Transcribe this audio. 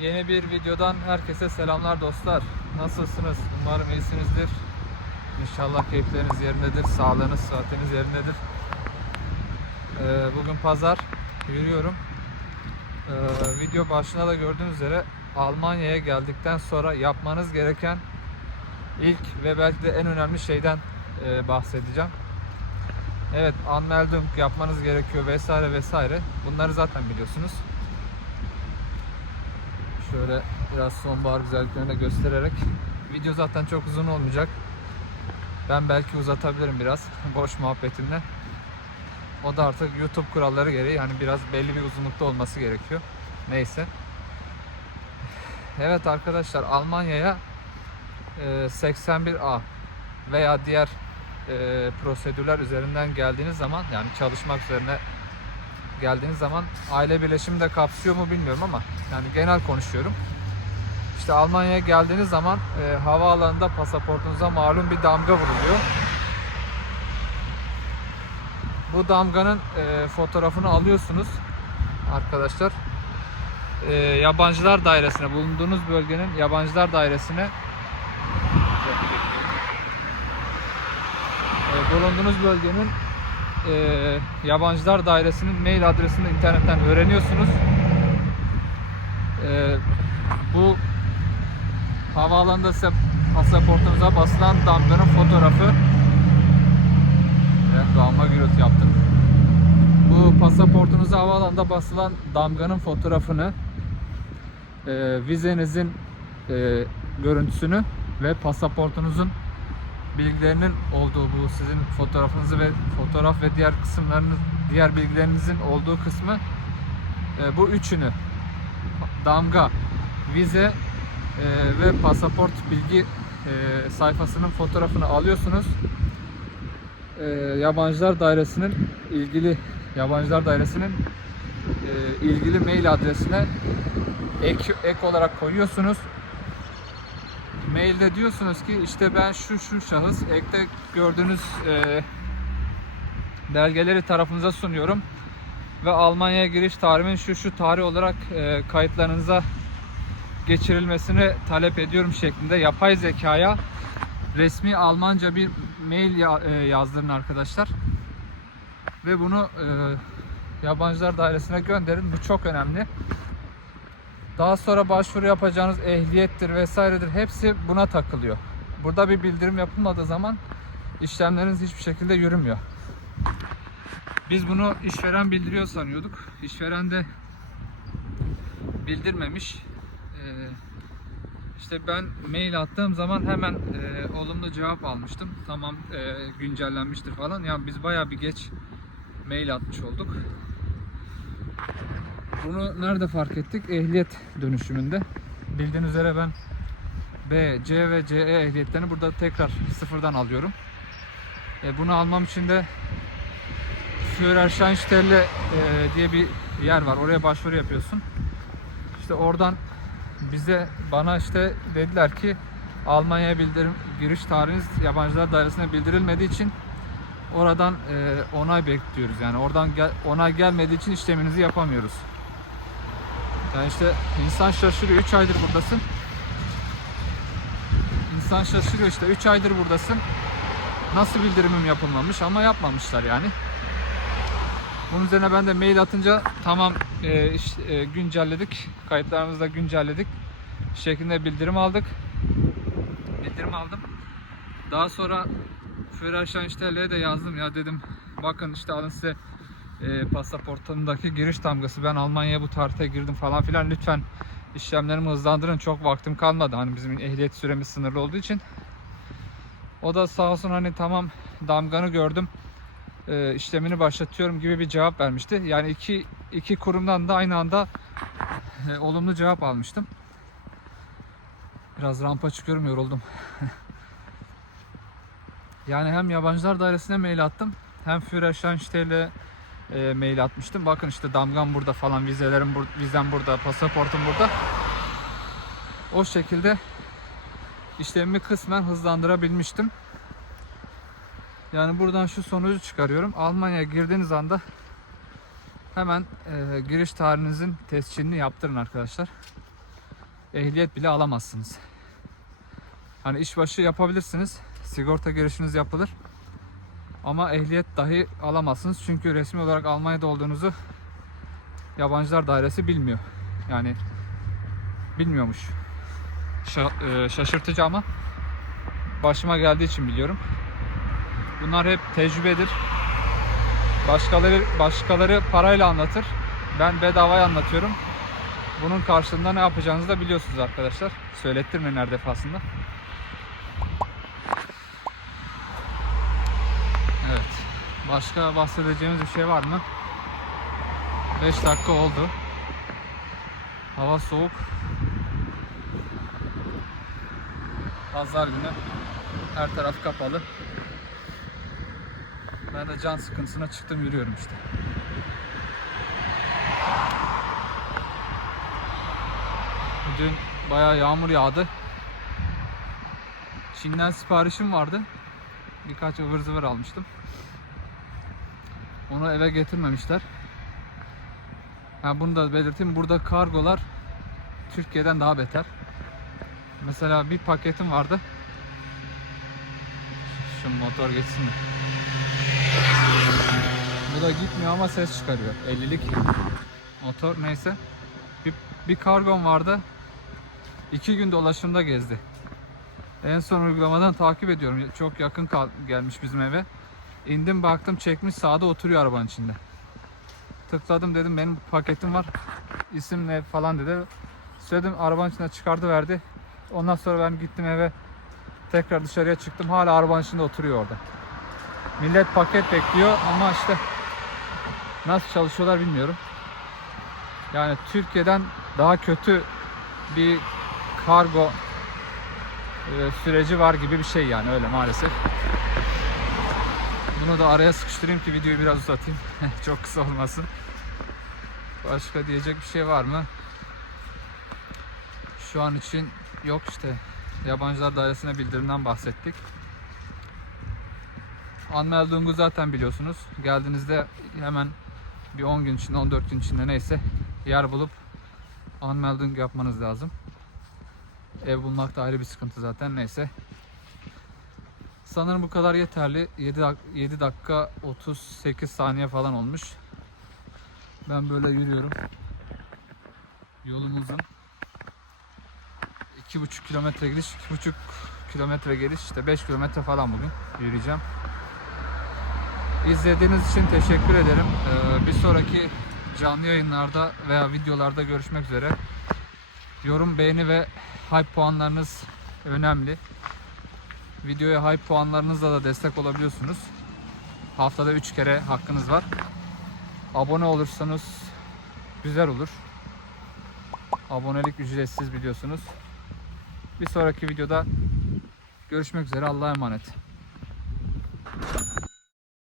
Yeni bir videodan herkese selamlar dostlar. Nasılsınız? Umarım iyisinizdir. İnşallah keyifleriniz yerindedir, sağlığınız, sıhhatiniz yerindedir. Ee, bugün pazar, yürüyorum. Ee, video başında da gördüğünüz üzere Almanya'ya geldikten sonra yapmanız gereken ilk ve belki de en önemli şeyden e, bahsedeceğim. Evet, anmeldung yapmanız gerekiyor vesaire vesaire. Bunları zaten biliyorsunuz. Şöyle biraz sonbahar güzelliklerini de göstererek. Video zaten çok uzun olmayacak. Ben belki uzatabilirim biraz boş muhabbetimle. O da artık YouTube kuralları gereği yani biraz belli bir uzunlukta olması gerekiyor. Neyse. Evet arkadaşlar Almanya'ya e, 81A veya diğer e, prosedürler üzerinden geldiğiniz zaman yani çalışmak üzerine geldiğiniz zaman aile birleşimi de kapsıyor mu bilmiyorum ama yani genel konuşuyorum. İşte Almanya'ya geldiğiniz zaman e, havaalanında pasaportunuza malum bir damga vuruluyor. Bu damganın e, fotoğrafını alıyorsunuz arkadaşlar. E, yabancılar dairesine bulunduğunuz bölgenin yabancılar dairesine e, bulunduğunuz bölgenin e, yabancılar dairesinin mail adresini internetten öğreniyorsunuz. E, bu havaalanında size pasaportunuza basılan damganın fotoğrafı Evet doğama gürültü yaptım. Bu pasaportunuza havaalanında basılan damganın fotoğrafını e, vizenizin e, görüntüsünü ve pasaportunuzun bilgilerinin olduğu bu sizin fotoğrafınızı ve fotoğraf ve diğer kısımlarınız diğer bilgilerinizin olduğu kısmı e, bu üçünü damga, vize e, ve pasaport bilgi e, sayfasının fotoğrafını alıyorsunuz. E, yabancılar dairesinin ilgili yabancılar dairesinin e, ilgili mail adresine ek, ek olarak koyuyorsunuz. Mailde diyorsunuz ki işte ben şu şu şahıs ekte gördüğünüz e, belgeleri tarafınıza sunuyorum ve Almanya'ya giriş tarihimin şu şu tarih olarak e, kayıtlarınıza geçirilmesini talep ediyorum şeklinde yapay zekaya resmi Almanca bir mail ya- e, yazdırın arkadaşlar. Ve bunu e, yabancılar dairesine gönderin. Bu çok önemli. Daha sonra başvuru yapacağınız ehliyettir vesairedir hepsi buna takılıyor. Burada bir bildirim yapılmadığı zaman işlemleriniz hiçbir şekilde yürümüyor. Biz bunu işveren bildiriyor sanıyorduk. İşveren de bildirmemiş. Ee, işte ben mail attığım zaman hemen e, olumlu cevap almıştım. Tamam e, güncellenmiştir falan. Yani biz bayağı bir geç mail atmış olduk. Bunu nerede fark ettik? Ehliyet dönüşümünde. Bildiğiniz üzere ben B, C ve CE ehliyetlerini burada tekrar sıfırdan alıyorum. E, bunu almam için de Führerscheinstelle e, diye bir yer var. Oraya başvuru yapıyorsun. İşte oradan bize bana işte dediler ki Almanya'ya bildirim giriş tarihiniz yabancılar dairesine bildirilmediği için oradan e, onay bekliyoruz. Yani oradan gel, onay gelmediği için işleminizi yapamıyoruz. Yani işte insan şaşırıyor. 3 aydır buradasın. İnsan şaşırıyor işte 3 aydır buradasın. Nasıl bildirimim yapılmamış ama yapmamışlar yani. Bunun üzerine ben de mail atınca tamam e, işte, e, güncelledik. Kayıtlarımızı da güncelledik. Şeklinde bildirim aldık. Bildirim aldım. Daha sonra Führerscheinstelle'ye de yazdım ya dedim bakın işte alın size e, pasaportumdaki giriş damgası. Ben Almanya'ya bu tarihte girdim falan filan. Lütfen işlemlerimi hızlandırın. Çok vaktim kalmadı. Hani bizim ehliyet süremiz sınırlı olduğu için. O da sağ olsun hani tamam damganı gördüm. E, işlemini başlatıyorum gibi bir cevap vermişti. Yani iki, iki kurumdan da aynı anda e, olumlu cevap almıştım. Biraz rampa çıkıyorum yoruldum. yani hem yabancılar dairesine mail attım hem Führerscheinstelle e, mail atmıştım. Bakın işte damgam burada falan, vizelerim burada, vizem burada, pasaportum burada. O şekilde işlemimi kısmen hızlandırabilmiştim. Yani buradan şu sonucu çıkarıyorum. Almanya'ya girdiğiniz anda hemen e, giriş tarihinizin tescilini yaptırın arkadaşlar. ehliyet bile alamazsınız. Hani işbaşı yapabilirsiniz. Sigorta girişiniz yapılır. Ama ehliyet dahi alamazsınız. Çünkü resmi olarak Almanya'da olduğunuzu yabancılar dairesi bilmiyor. Yani bilmiyormuş. Şa- e, şaşırtıcı ama başıma geldiği için biliyorum. Bunlar hep tecrübedir. Başkaları başkaları parayla anlatır. Ben bedavaya anlatıyorum. Bunun karşılığında ne yapacağınızı da biliyorsunuz arkadaşlar. Söylettirmeyin her defasında. Evet. Başka bahsedeceğimiz bir şey var mı? 5 dakika oldu. Hava soğuk. Pazar günü. Her taraf kapalı. Ben de can sıkıntısına çıktım yürüyorum işte. Dün bayağı yağmur yağdı. Çin'den siparişim vardı. Birkaç ıvır zıvır almıştım. Onu eve getirmemişler. Ha bunu da belirteyim. Burada kargolar Türkiye'den daha beter. Mesela bir paketim vardı. Şu motor geçsin de. Bu da gitmiyor ama ses çıkarıyor. 50'lik motor neyse. Bir, bir kargom vardı. İki gün dolaşımda gezdi. En son uygulamadan takip ediyorum. Çok yakın gelmiş bizim eve. İndim baktım çekmiş sağda oturuyor arabanın içinde. Tıkladım dedim benim paketim var. İsim ne falan dedi. Söyledim arabanın içinde çıkardı verdi. Ondan sonra ben gittim eve. Tekrar dışarıya çıktım. Hala arabanın içinde oturuyor orada. Millet paket bekliyor ama işte nasıl çalışıyorlar bilmiyorum. Yani Türkiye'den daha kötü bir kargo e, süreci var gibi bir şey yani öyle maalesef. Bunu da araya sıkıştırayım ki videoyu biraz uzatayım. Çok kısa olmasın. Başka diyecek bir şey var mı? Şu an için yok işte. Yabancılar Dairesi'ne bildirimden bahsettik. Anmeldung'u zaten biliyorsunuz. Geldiğinizde hemen bir 10 gün içinde, 14 gün içinde neyse yer bulup Anmeldung yapmanız lazım. Ev bulmak da ayrı bir sıkıntı zaten neyse. Sanırım bu kadar yeterli. 7, dak 7 dakika 38 saniye falan olmuş. Ben böyle yürüyorum. Yolumuzun 2,5 kilometre gidiş, 2,5 kilometre geliş, işte 5 kilometre falan bugün yürüyeceğim. İzlediğiniz için teşekkür ederim. Ee, bir sonraki canlı yayınlarda veya videolarda görüşmek üzere. Yorum, beğeni ve hype puanlarınız önemli. Videoya hype puanlarınızla da destek olabiliyorsunuz. Haftada 3 kere hakkınız var. Abone olursanız güzel olur. Abonelik ücretsiz biliyorsunuz. Bir sonraki videoda görüşmek üzere. Allah'a emanet.